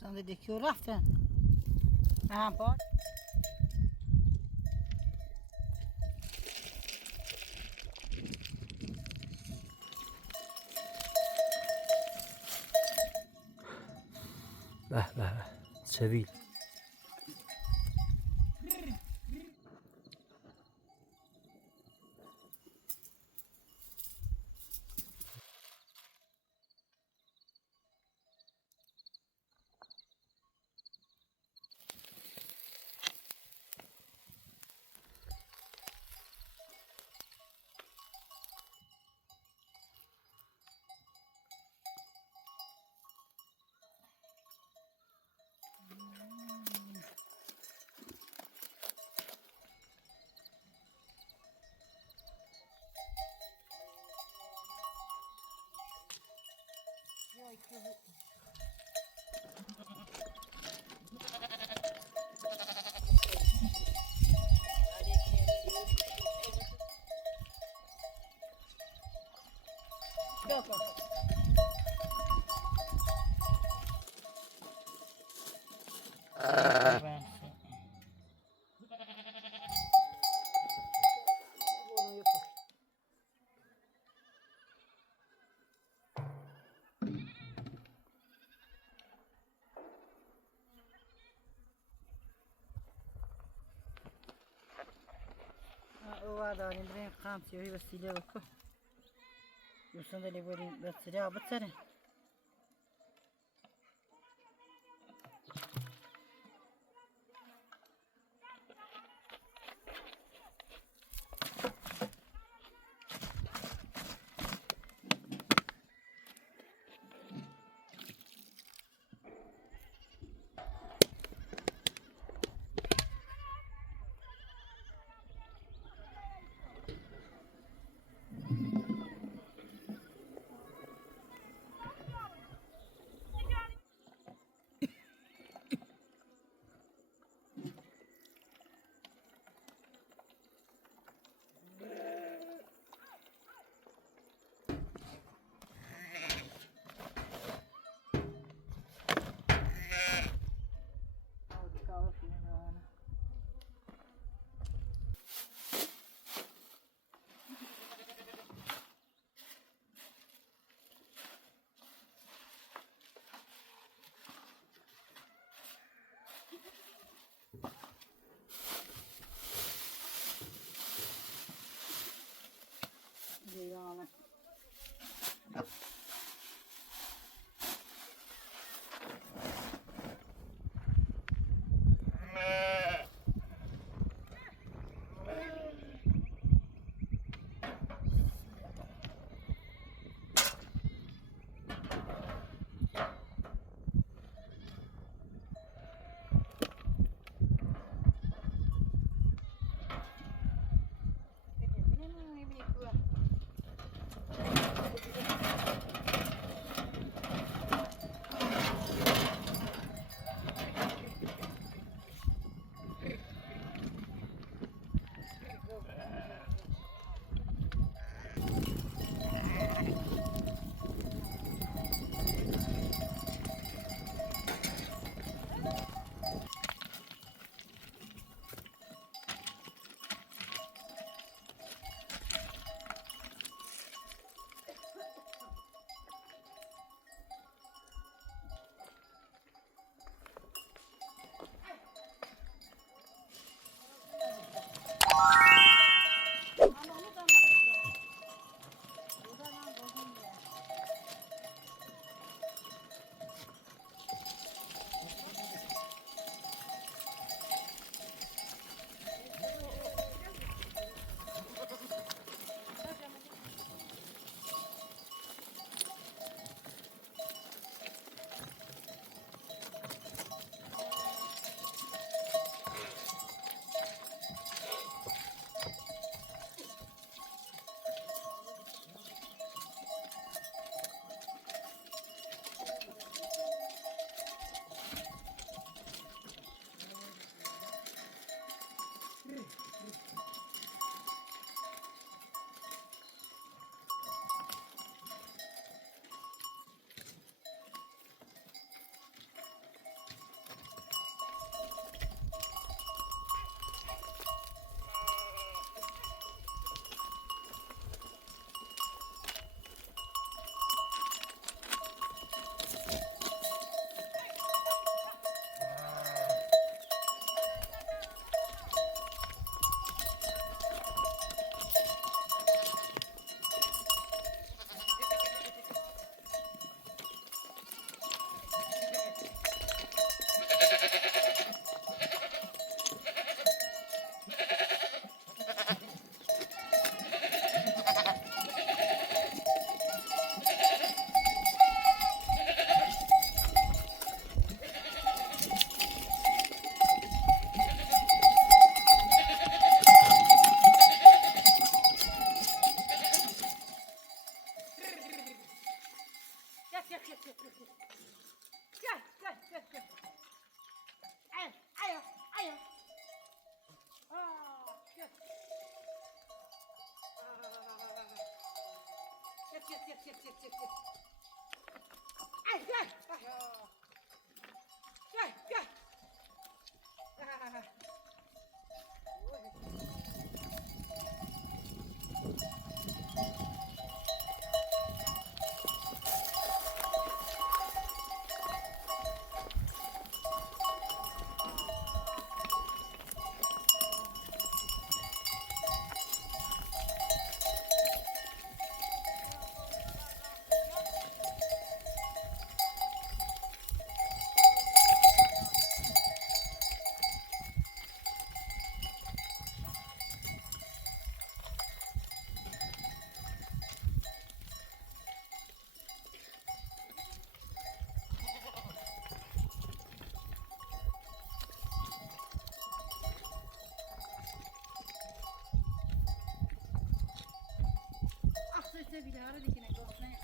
Sen de ki raften. Aha bak. Be be be. Sevil. O var da برين قامتي وهي بس اللي وكو يوصل اللي برين بس جا بتسري çek. Ay gel. Gel. Akşese bile ara dikine korkmaya.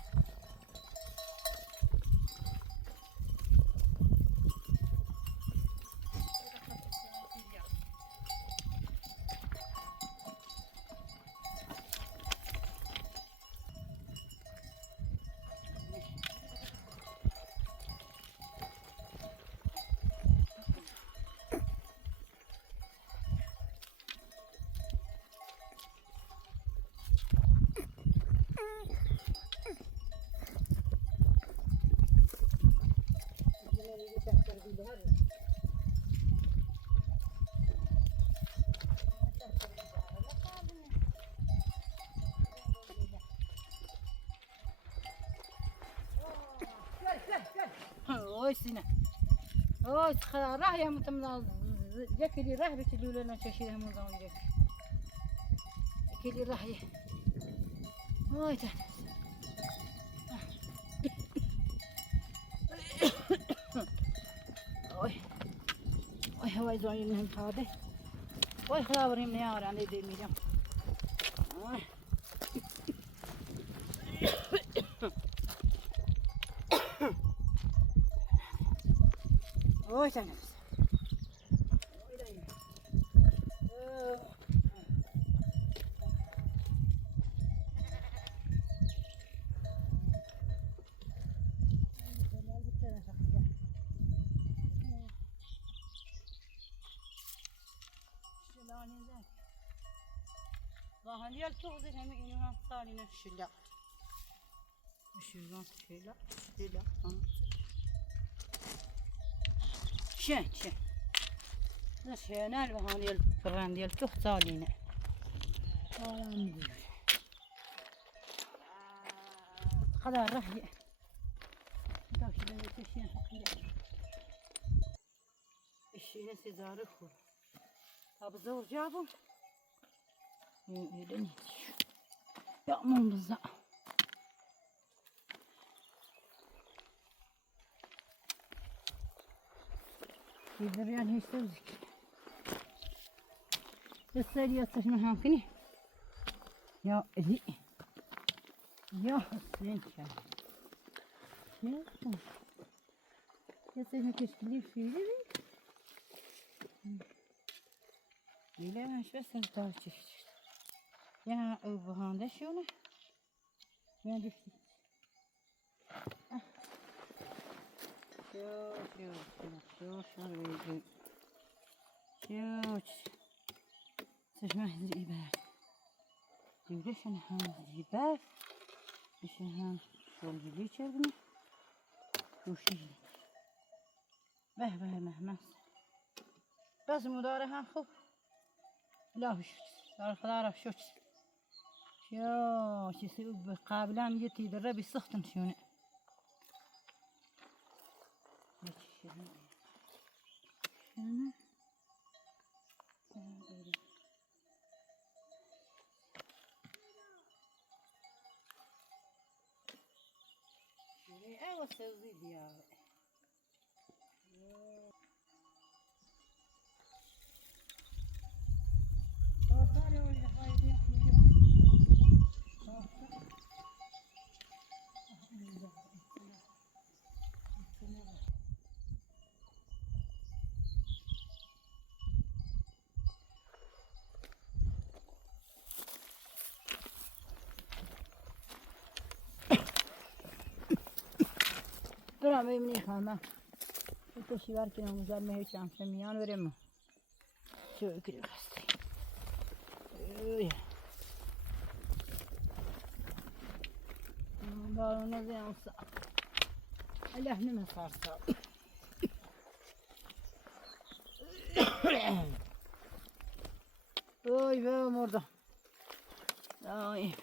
Oy sine. Oy راح يا متمنا جاك اللي راح بتلو لنا تشيله من زمان جاك. اللي راح يه. اوي تحت. اوي هواي زين من هذا. اوي خلاوري من يا ورا عندي دي ميجا. اوي تنفس. Bahaniyel çok zor hem inuhan saline şilla. Şilla. Şen. Şenel bahaniyel فرنديل çok saline. kadar rahi. Taşıyla teşeyen hakire. İşine sizarı kur. Tabi zor cevabım. Öyle ne? Yapmam bize. يدريان هي سوزك السالي يستشمل هانكني يا ذي يا حسين شاي يا سيدنا كشكلي في ذي يلا ما شو سنتاش يا أبو هذا شونه ما دفتي شوش سجمه الإبار يوليش أنا هذا الإبار إيش ها شو اللي يشربني وشيء به مهما بس مدارها خوب لا وش صار خضار شوش شو يصير بقابلان يتي دربي سخن شونه شنو ايوه سوزي ديالي برم ببینی خانم تو شیور که نموزد مهی چمسه میان بریم شو کری بستی بارونه زیم سا الله نمی خرسا اوی به مردم اوی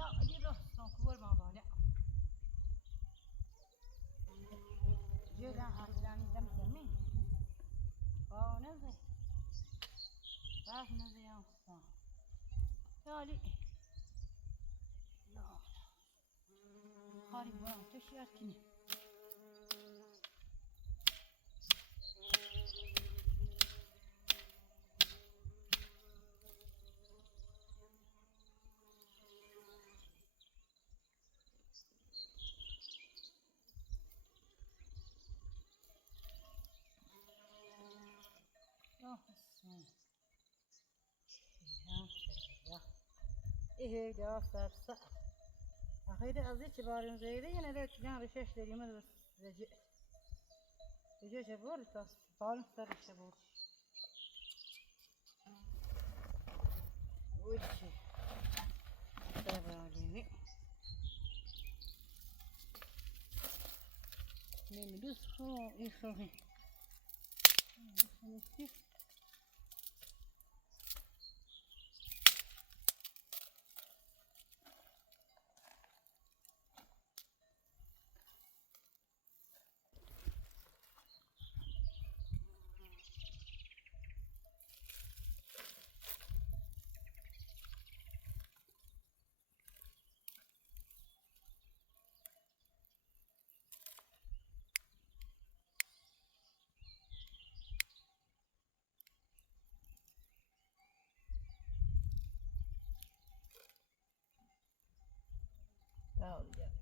یا علی رو سانکوبر ما بالا جدا حسرانی دم سمی با نزه باش نزه یا سان یا علی یا خاری برام تشیار کنی یا حسن ایه دا سرسا آخه ده ازی چه باریم زیده یه نده چیان رشش داریم از رجه چه بور تا باریم سرش چه بور اوچی سبالینی نمیدوز خو ای خوهی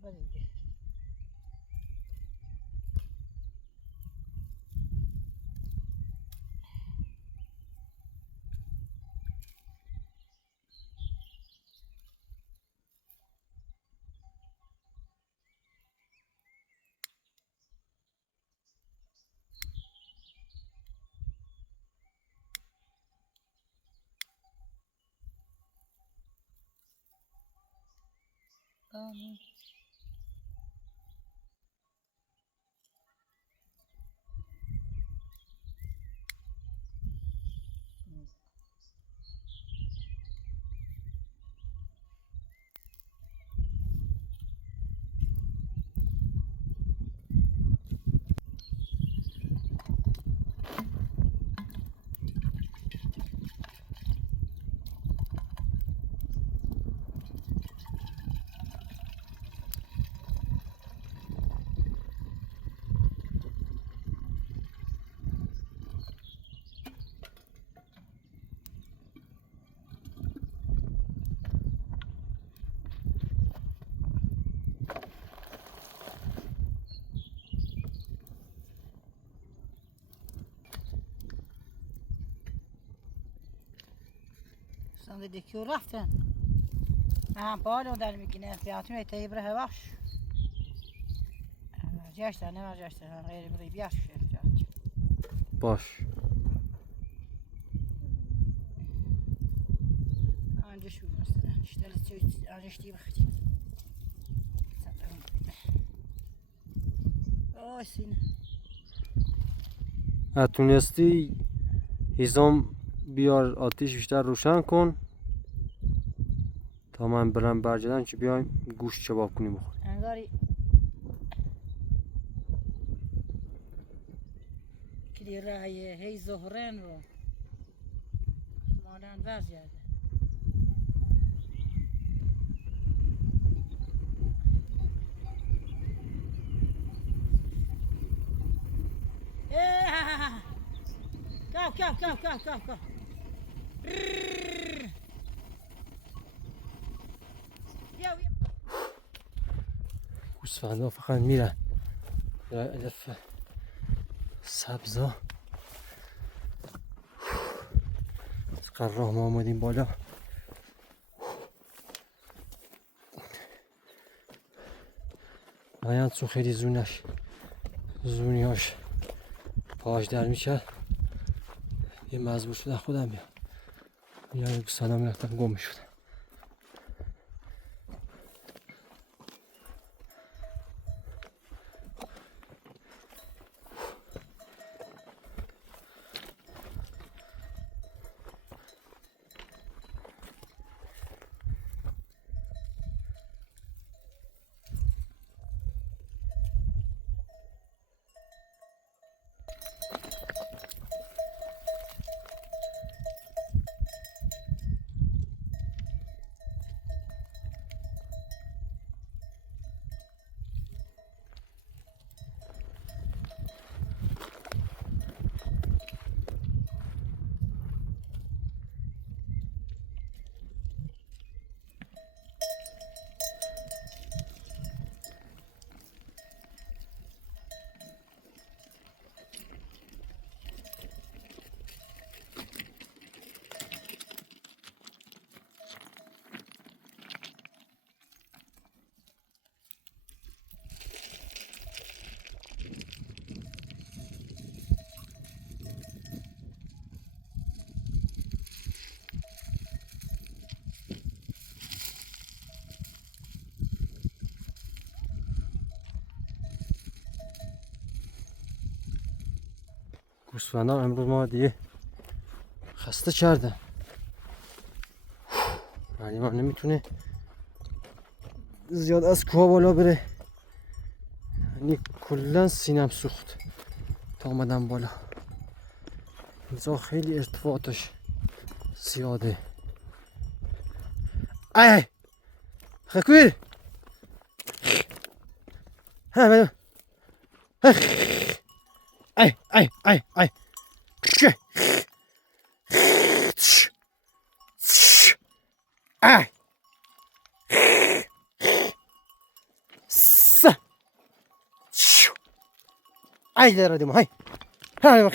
بدیگه آمین سند دیکیو رفتن هم بالو در میکنه فیاتون تایی بره هواش جاشتن نه جاشتن غیر بری بیاش باش آنجا شو مثلا اشتغلت شو آنجا اشتی بخدی اوه سینه تونستی هیزم بیار آتیش بیشتر روشن کن تا من برم برگردم که بیایم گوشت کباب کنیم بخوریم انگاری کلی رای هی زهرن رو مالان وزیاده کاف گوسفندا فقط میرن علف سبزا از راه ما آمدیم بالا آیند سو خیلی زونیاش پاش در میکرد یه مزبور شده خودم بیام یا سلام رفتم گم شدم. گوسفندان امروز ما دیگه خسته کردن ولی من نمیتونه زیاد از کوه بالا بره یعنی کلا سینم سوخت تا آمدم بالا اینجا خیلی ارتفاعاتش زیاده. ای خکویر ها بلو ای ای ای در دیمو های ای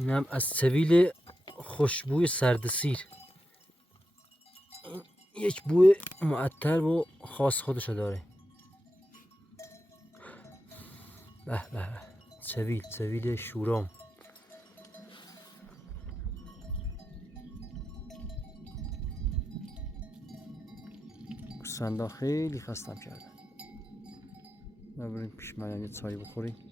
اینم از سویل خوشبوی سردسیر. این یک بوی معطر و خاص خودشو داره. به به به. سویل شورام. گوسفندا خیلی خستم کردن. بریم پیش من یه چای بخوریم.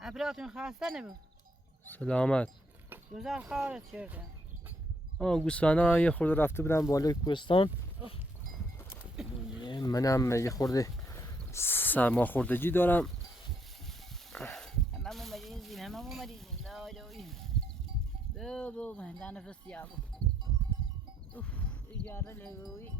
ابراتون خسته نبود. سلامت. گذار خارج شده. گوسفندا یه خورده رفته بودم بالای کوهستان. منم یه خورده سرماخوردگی دارم. هممون مریضیم. بو من نفس یابو. اوف اجاره لوی.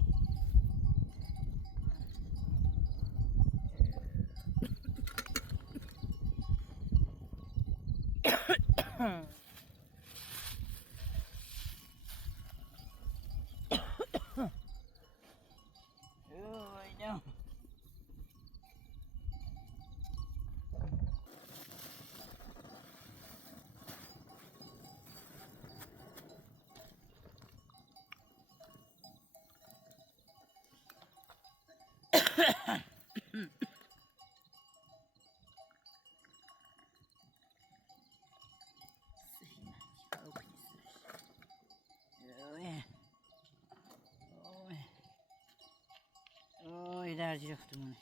درد گرفتمونه.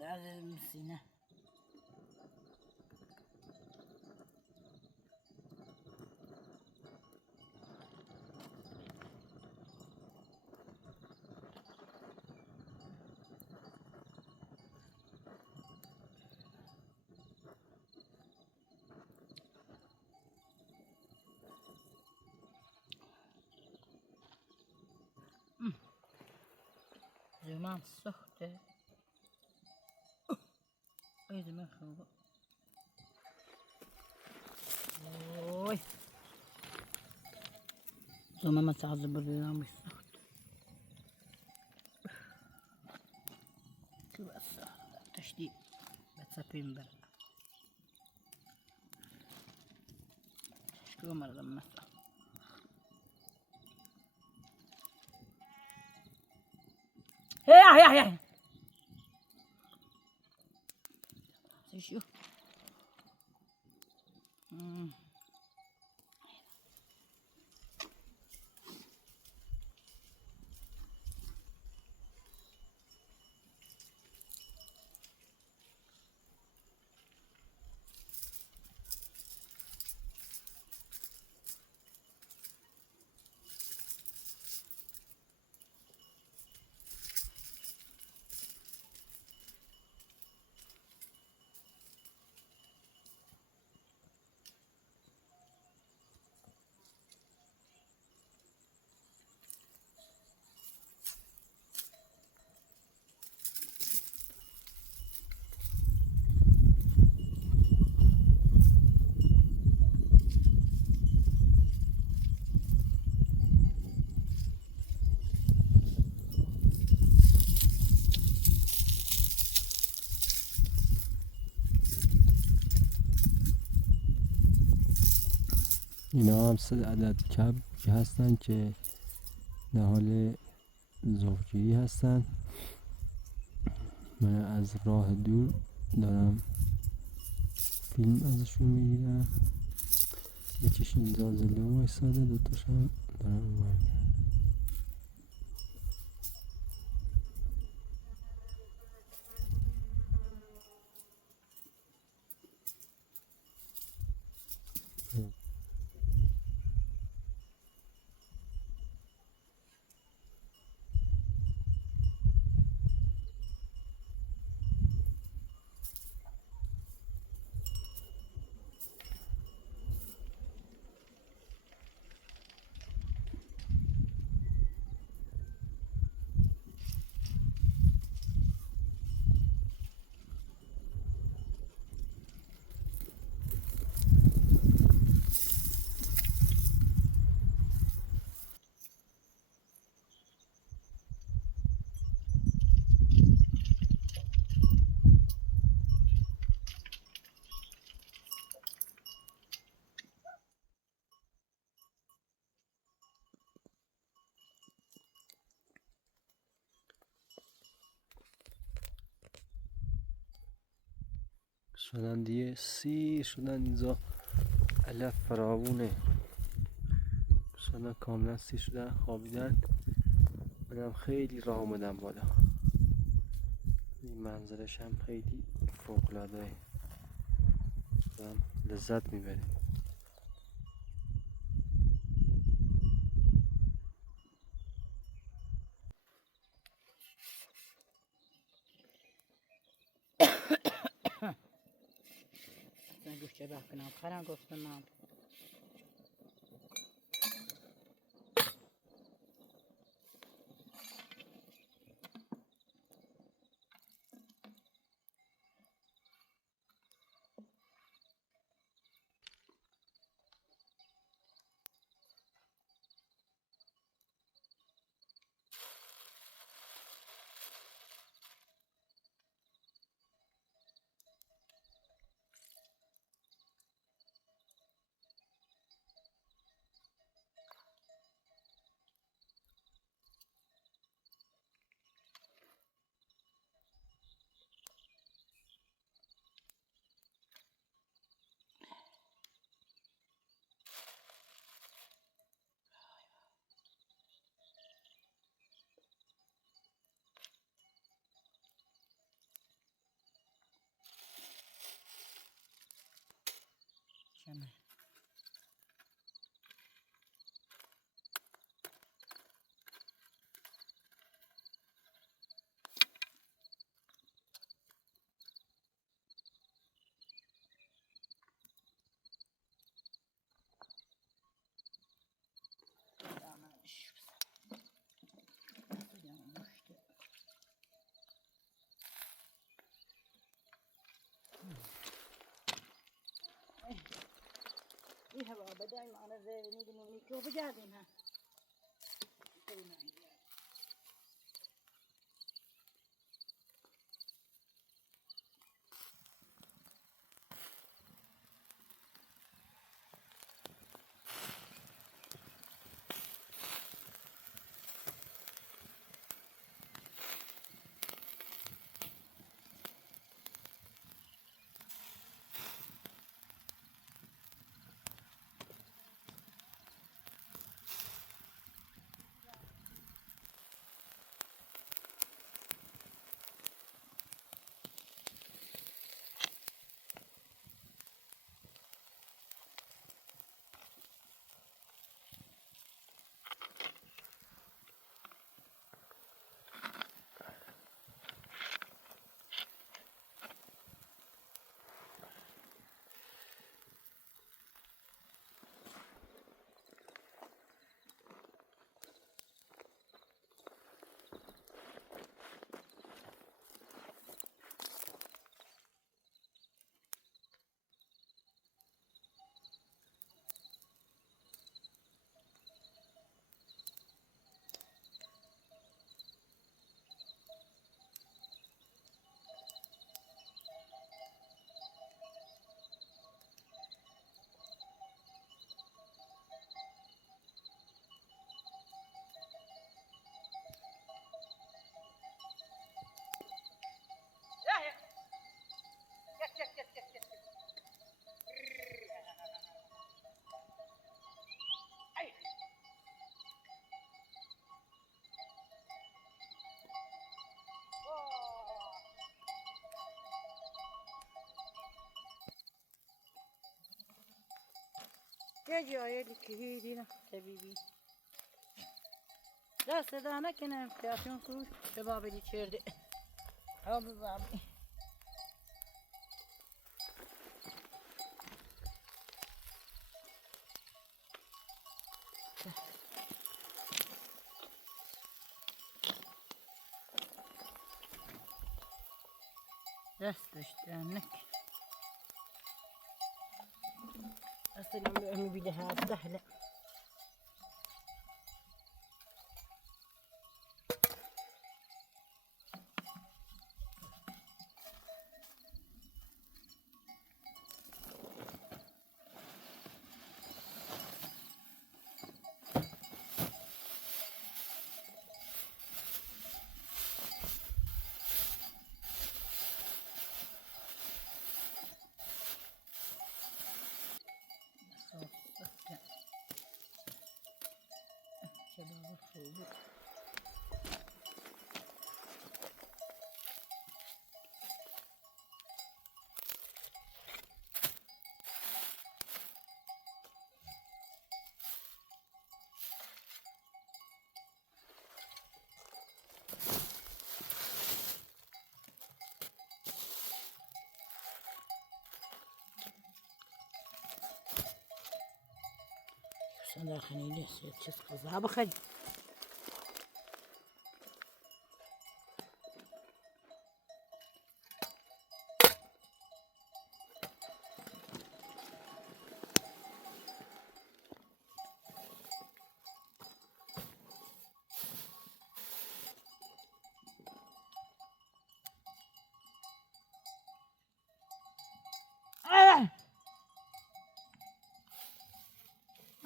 درد سینه. زمان سخته. ایده من خوبه. اوی. زمان ما تعذب بدیم مش سخت. بس تشديد بتسفين بر. شكو مرة لما هيا شو اینا هم 3 عدد کب هستن که در حال زوجگیری هستن. من از راه دور دارم فیلم ازشون میگیرم. یکیش اینجا زله وایساده، دوتاش هم دارم اونور میرم. شدن دیگه سیر شدن اینجا، علف فراوونه، شدن کاملا سیر شدن خوابیدن. منم خیلی راه اومدم بالا، این منظرش هم خیلی فوق‌العاده، دارم لذت میبره. من گوشت بکنم خرم گفتم من چمه این هوا بدای معنا زیر میدونی که بجادین ها یه جایی که هیدینا طبیبی لا صدا نکنم کافیون کوش شبابی دی چرده حال زابی دستش دانك أصلا أمي بدها سهلة شباب الفوق صندوق خنيني سيتشس قزها بخد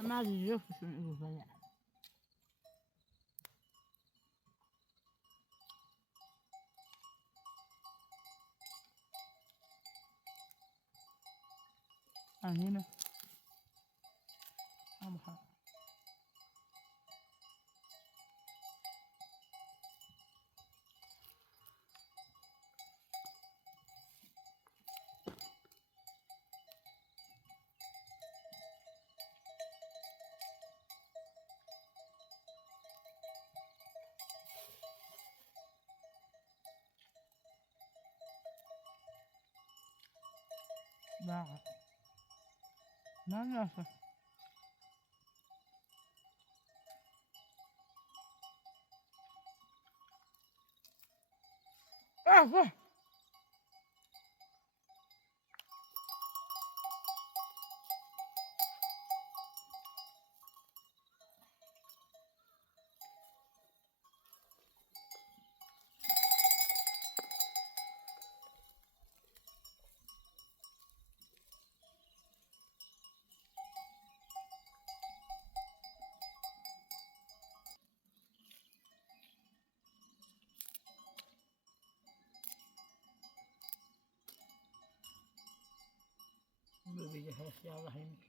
ما عاد يشوف شنو يقول فيا هنا باع ما نافع صح بيجهز يا الله يمكن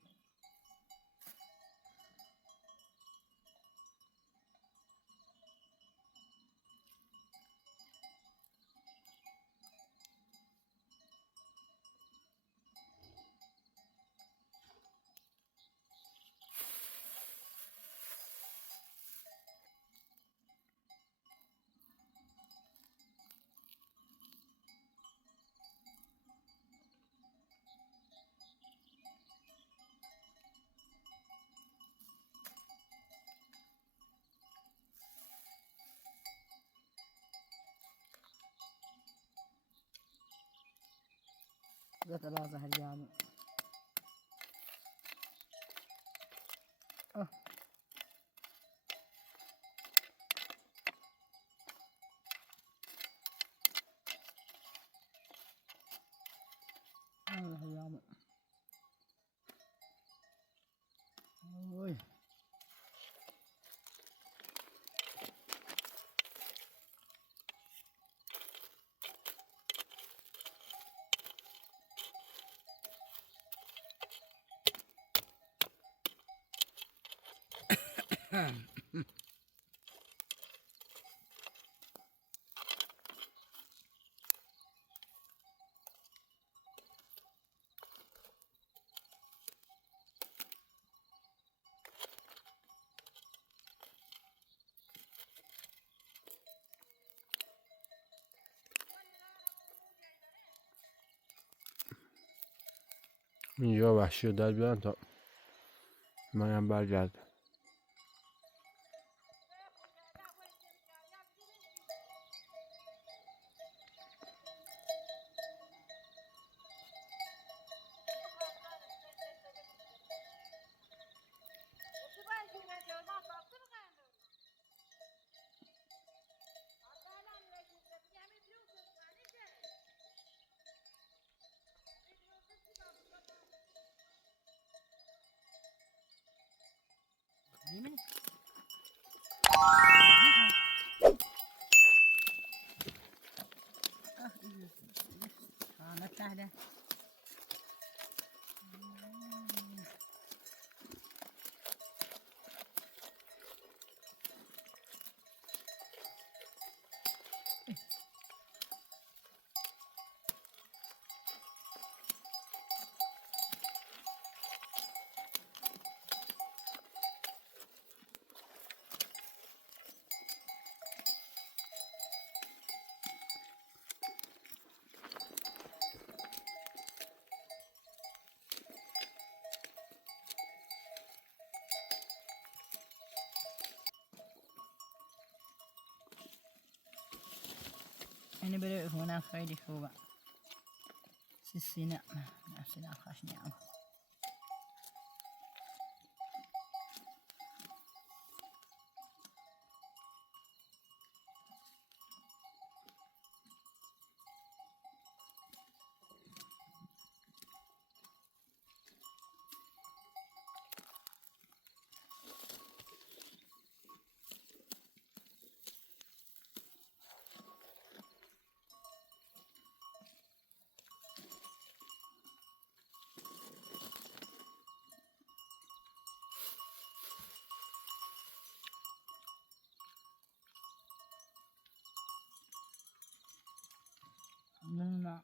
ذات لازم هالجامع الله الجامع اوي اینجا وحشی رو در بیارن تا منم برگردم. سهله. اینو بره هونم خیلی خوبه. سینه نه خشنی هم. نه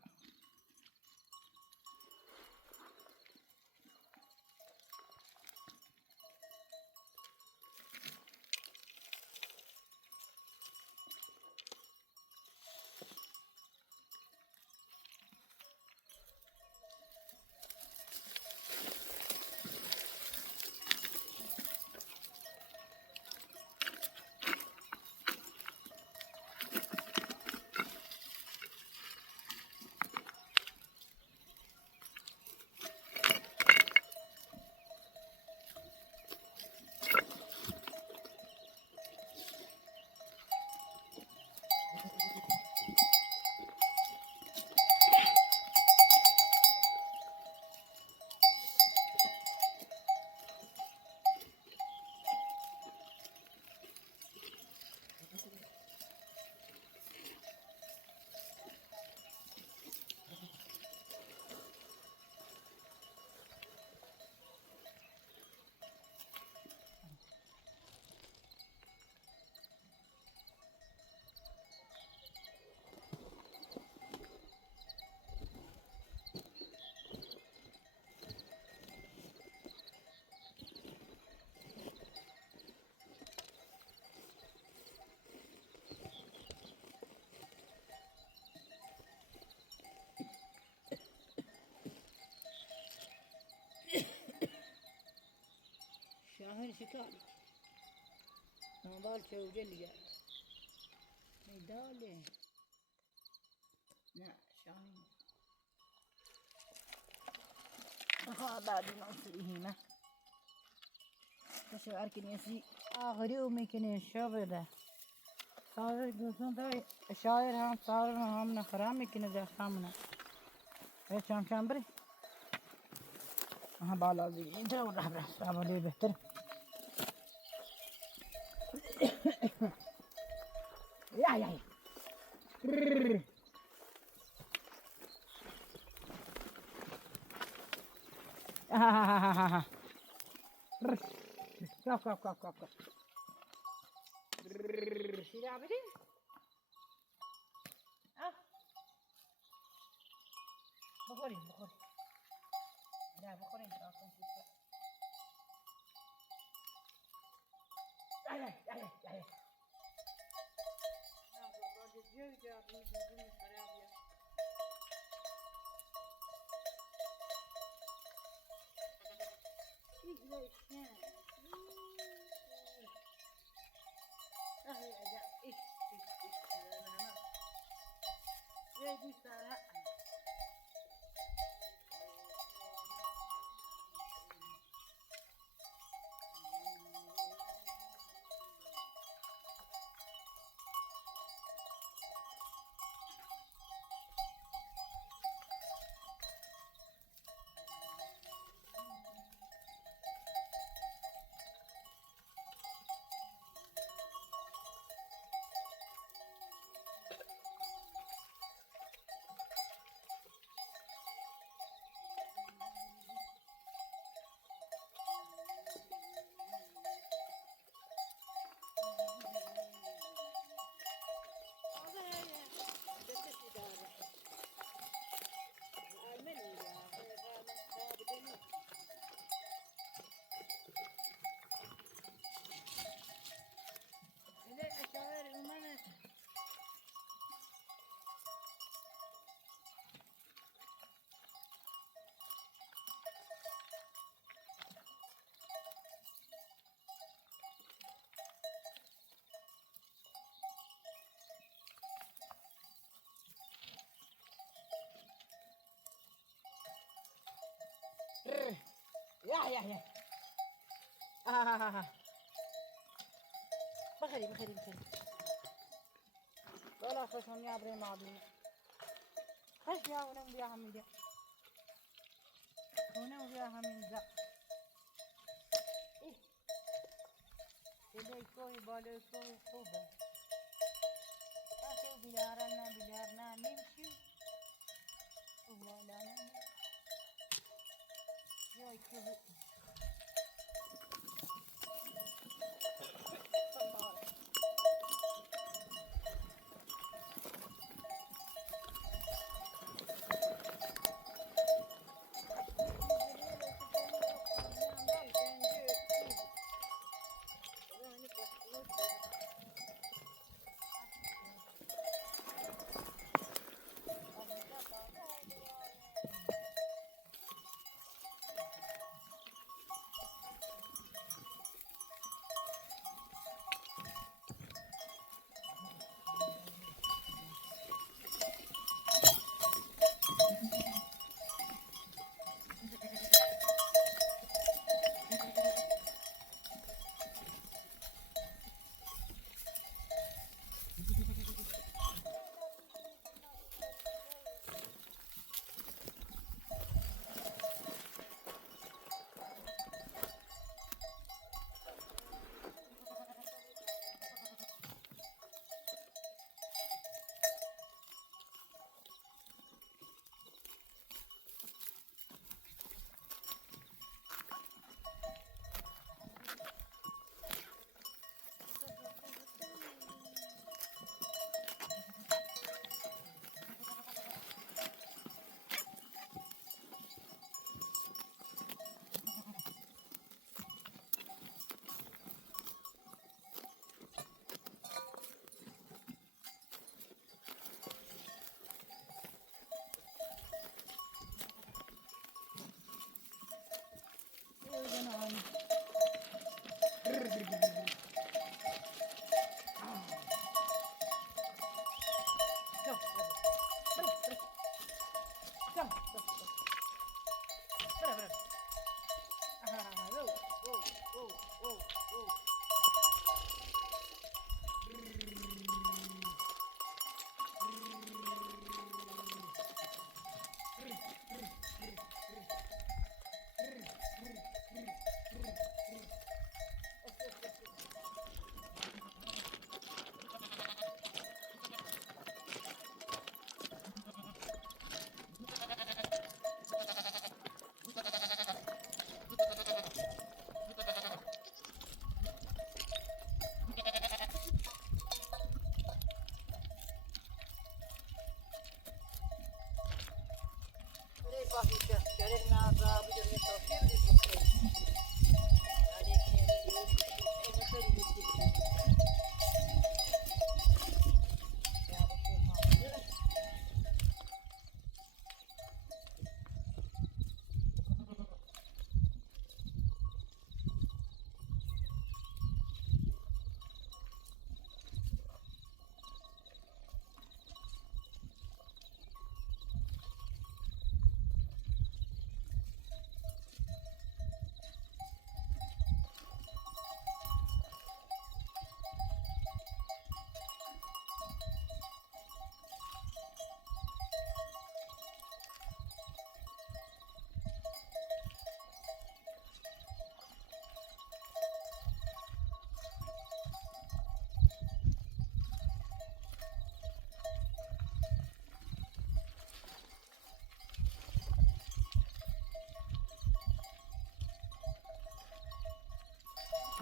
شاهر شکاری نوبال چوجلی جاي ميدالي لا شاهين بعد نصرهما تشو أركن يسي آخري وممكن الشغل ده صار دوسون ده شاعر هم صار هم نخرام ممكن ده خامنا ايش كم بري ها بالا زي انت لو راح راح صعب لي بهتر يا كف شيلها بدي بخوري لا بخوري انت اصلا ساعة يا بخير ولا خشم يا بري معبين خش يا ونم بيا حميدة ونم بيا حميدة إيه إلي كوي بالي كوي خوبة أكو بلارنا نمشي ولا نمشي يا كوي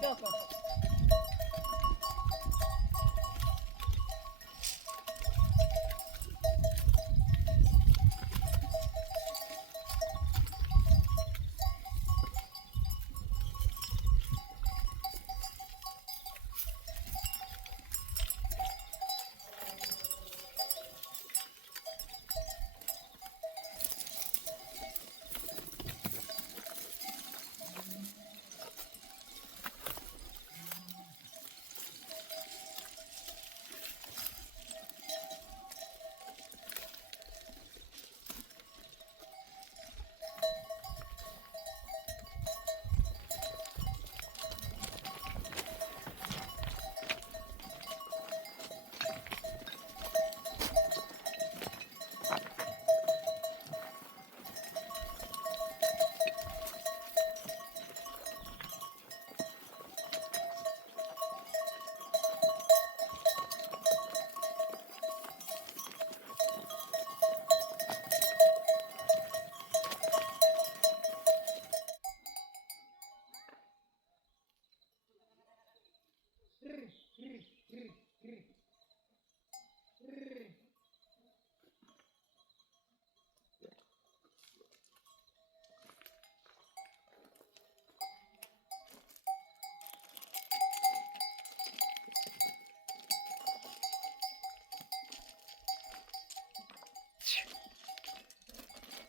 Yapma.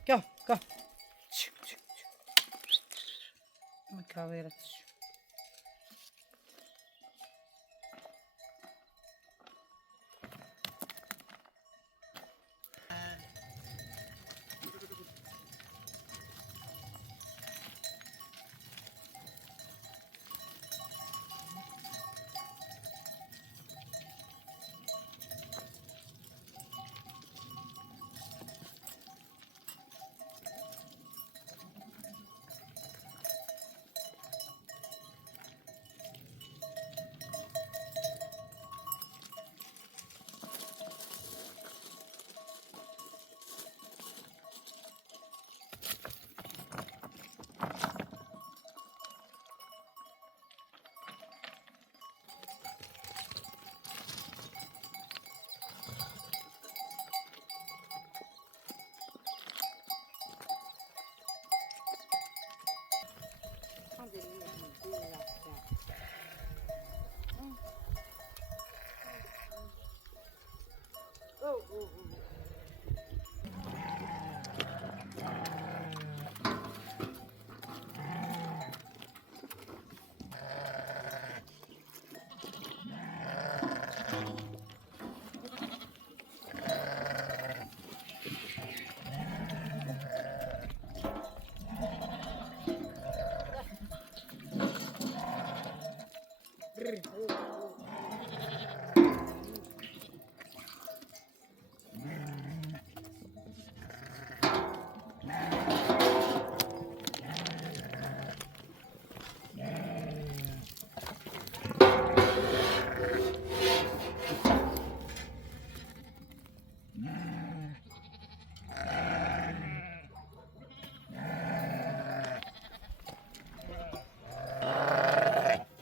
Go, go. Kahve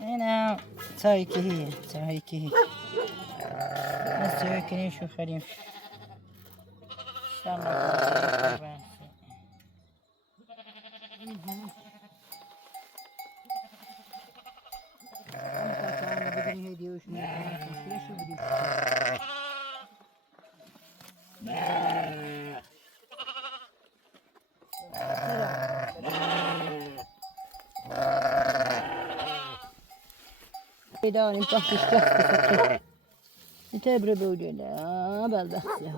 هنا تساوي كي هي تساوي كي هي نسوي كني شو خلينا إن شاء الله داني مطفي الشخص تبرد بوجودها بلبس يا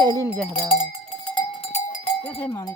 elin jahra. कैसे माने